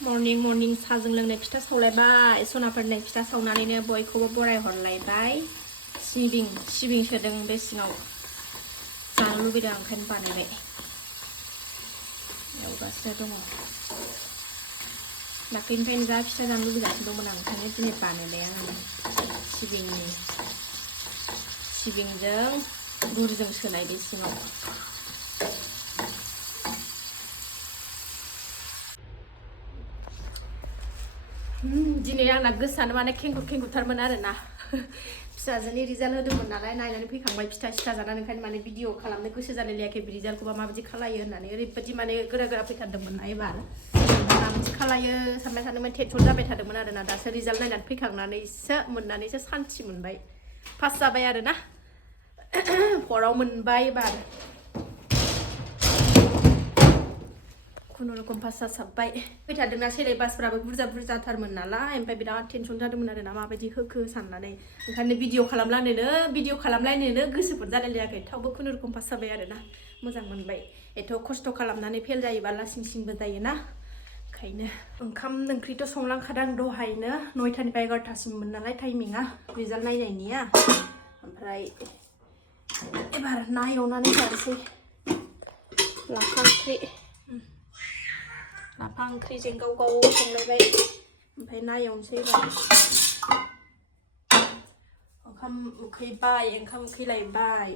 Morning साजों लोंनाय फिथा सावलायबाय सनाफोरनि फिथा सावनानैनो बयखौबो बराय हरलायबाय सिबिं सोदों बे सिङाव जानो लुबैदों ओंखायनो बानायबाय एवगासिनो दङ दाख्लैनिफ्रायनो जा फिथा जानो लुबैगासिनो दंमोन आं ओंखायनो दिनै बानायबाय आङो सिबिंजों गुरजों सोनाय बे सिङाव दिनै आंना गोसोआनो माने खेंगुथारमोन आरोना फिसाजोनि रिजाल्ट होदोंमोन नालाय नायनानै फैखांबाय फिथा जानानै ओंखायनो माने भिडिअ खालामनो गोसो जालाय लायाखै रिजाल्टखौबा माबायदि खालायो होननानै ओरैबायदि माने गोरा फैथारदोंमोन ना एबार माबायदि खालायो सानबाय थादोंमोन टेनसन जाबाय थादोंमोन आरोना दासो रिजाल्ट नायनानै फैखांनानैसो मोननानैसो सान्थि मोनबाय पास जाबाय आरोना फराव मोनबाय एबार खुनुरुखुम पास जासाबबाय फैथारदोंना सिलेबासफ्राबो बुरजाथारमोन नालाय ओमफ्राय बिराद टेनसन जादोंमोन आरोना माबायदि होखो साननानै ओंखायनो भिडिअ खालामलायनोनो गोसोफोर जालायलायाखै थेवबो खुनुरुखुम पास जाबाय आरोना मोजां मोनबाय एथ' खस्थ' खालामनानै फेल जायोबा लासिंसिंबो जायोना ओंखायनो ओंखाम ओंख्रिथ' संलांखादां दहायनो 9टानिफ्राय 11टासिममोन नालाय टाइमिङा रिजाल्ट नायनायनिया ओमफ्राय एबार ना एवनानै जानोसै लाफा ओंख्रिजों गाव संलायबाय ओमफ्राय ना एवनोसै ओंखाम ओंख्रि लायबाय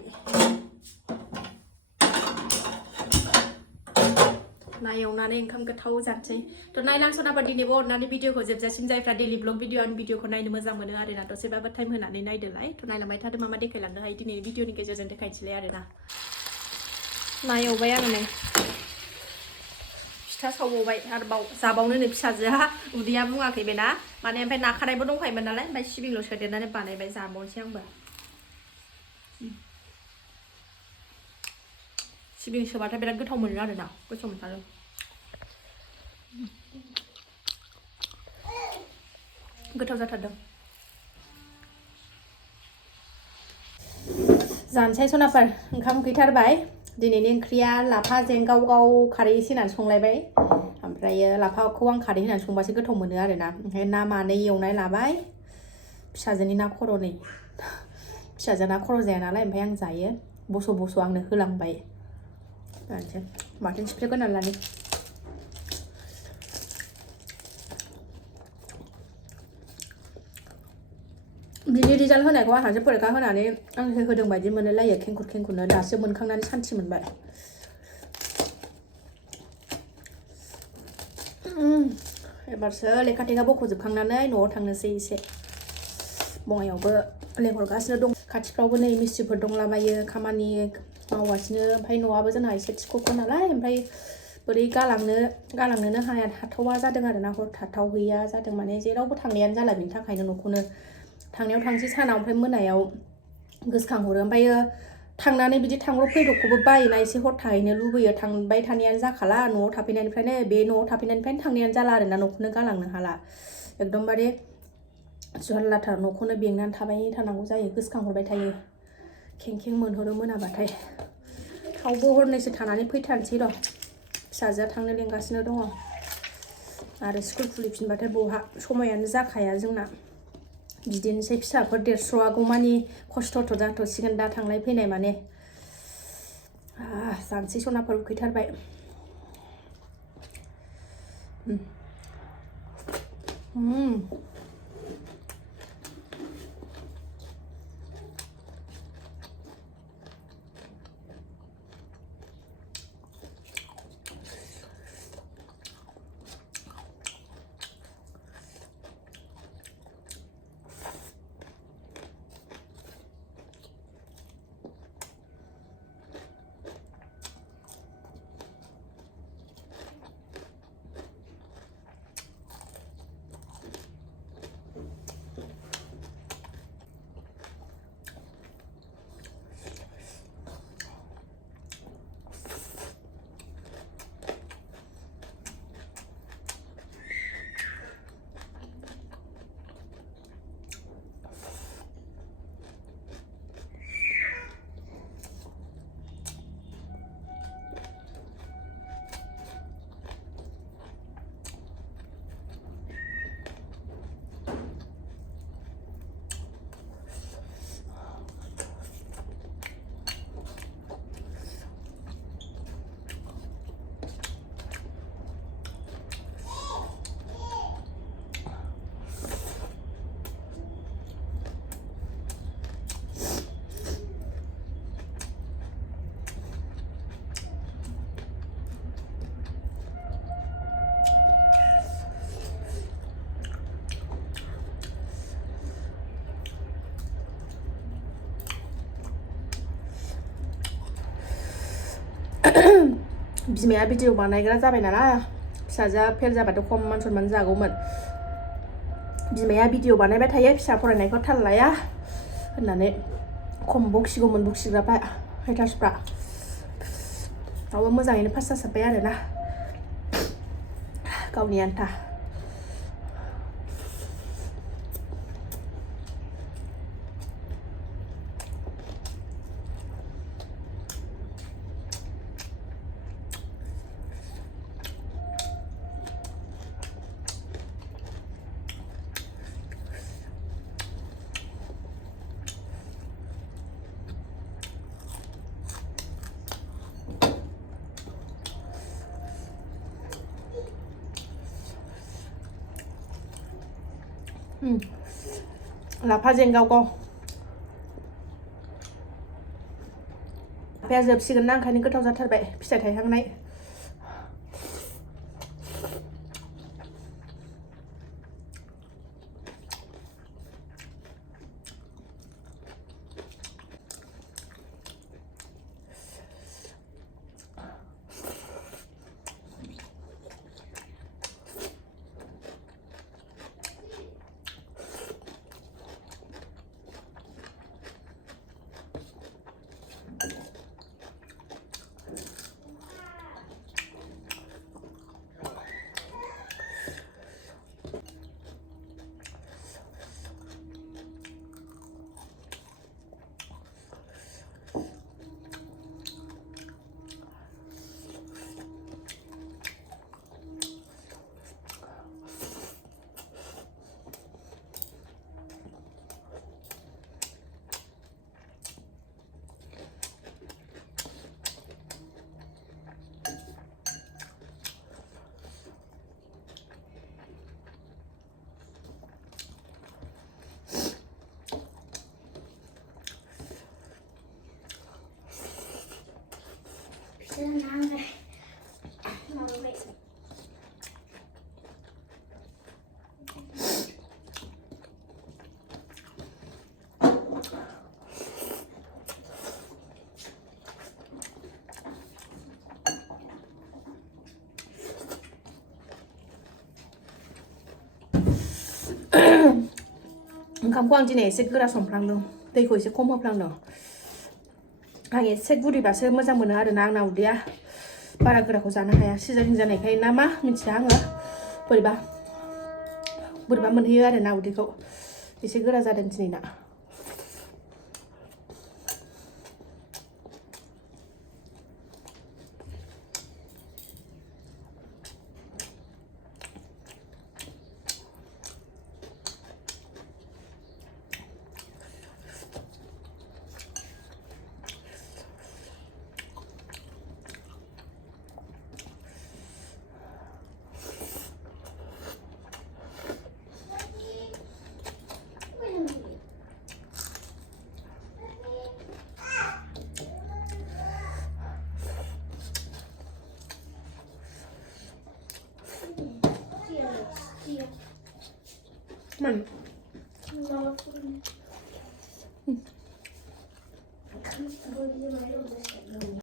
ना एवनानै ओंखाम गोथाव जानोसै थ' नायलां सनाफोर दिनैबो अननानै भिडिअखौ जोबजासिम जायफ्रा डेलि ब्लग भिडिअखौ नायनो मोजां मोनो आरोना दसेबाबो टाइम होनानै नायदोलाय थ' नायलांबाय थादो मा देखायलांनो हायो दिनैनि भिडिअनि गेजेरजों देखायनोसैलाय आरोना ना एवबाय आङो नै फिथा सावबावबाय आरोबाव जाबावनो नै फिसाजोहा उदैया बुङाखै बेना माने ओमफ्राय नाखानायबो दंखायोमोन नालाय ओमफ्राय सिबिंल' सोदेरनानै बानायबाय जाबावनोसै आंबो सिबिं सोबाथाय बिराद गोथाव मोनो आरोना गोथाव मोनथारो गोथाव जाथारदों जानोसै सनाफोर ओंखाम उखैथारबाय दिनैनि ओंख्रिया लाफाजों गाव खारै एसे होनानै संलायबाय ओमफ्रायो लाफाखौ आं खारै होनानै संबासो गोथाव मोनो आरोना ओमफ्राय ना मानै एवनाय लाबाय फिसाजोनि ना खर' नै फिसाजो ना खर' जाया नालाय ओमफ्राय आं जायो बस' आंनो होलांबाय जानोसै बाथोन सिफ्लेग्रोनानै लानि बिनि रिजाल्ट होनायखौ आंहासो फरिखा होनानै आंसो होदों बायदि मोनलायो खेंखुरनो दासो मोनखांनानै सान्थि मोनबाय एबारसो लेखा टेखा बख'जोबखांनानै न'आव थांनोसै एसे बङाइयावबो लेंहरगासिनो दं खाथिफ्रावबो नै मिस्ट्रिफोर दंलाबायो खामानि मावगासिनो ओमफ्राय न'आबो जोंहा एसे थिख'खौ नालाय ओमफ्राय बोरै गालांनोनो हाथावा जादों आरोना हर थाथाव गैया जादों माने जेरावबो थांनायानो जाला बेनि थाखायनो न'खौनो थांनायाव थांसै सानाव ओमफ्राय मोनायाव गोसोखांहरो ओमफ्रायो थांनानै बिदि थांब्रब फैब्रबखौबो बायोना एसे हर थाहैनो लुबैयो थांबाय थानायानो जाखाला न'आव थाफैनायनिफ्रायनो थांनायानो जाला आरोना न'खौनो गालांनो हाला एकदमबारे जारलाथार न'खौनो बेंनानै थाबाय थानांगौ जायो गोसोखांहरबाय थायो खें मोनहरो मोनाबाथाय थावबो हरनैसो थानानै फैथारनोसै र' फिसाजोआ थांनो लेंगासिनो दङ आरो स्कुल खुलिफिनबाथाय बहा समायानो जाखाया जोंना बिदिनोसै फिसाफोर देरस्र'आगौमानि खस्थ'थ' जाथ'सिगोन दा थांनाय फैनाय माने जानोसै सनाफोर उखैथारबाय बिमाया भिडिअ बानायग्रा जाबाय नालाय फिसाजोआ फेल जाबाथ' खम मान सनमान जागौमोन बिमाया भिडिअ बानायबाय थायो फिसा फरायनायखौ थाल लाया होननानै खम बखिगौमोन बखिग्राफ्रा हेटार्सफ्रा रावबो मोजाङैनो पास जाजोब्बाय आरोना गावनि आन्था लाफा जेंगाव गाव लाफाया जोबसिगोन ना ओंखायनो गोथाव जाथारबाय फिथाइ थायहांनाय ओंखामखौ आं दिनै एसे गोरा संफ्लांदों दैखौ एसे खम होफ्लांदों आं एसे गुरैबासो मोजां मोनो आरोना आंना उदैया बारा गोराखौ जानो हाया सिजारिं जानायखाय ना मा मिथिया आङो बोरैबा मोनहैयो आरोना उदैखौ एसे गोरा जादों दिनैना Man.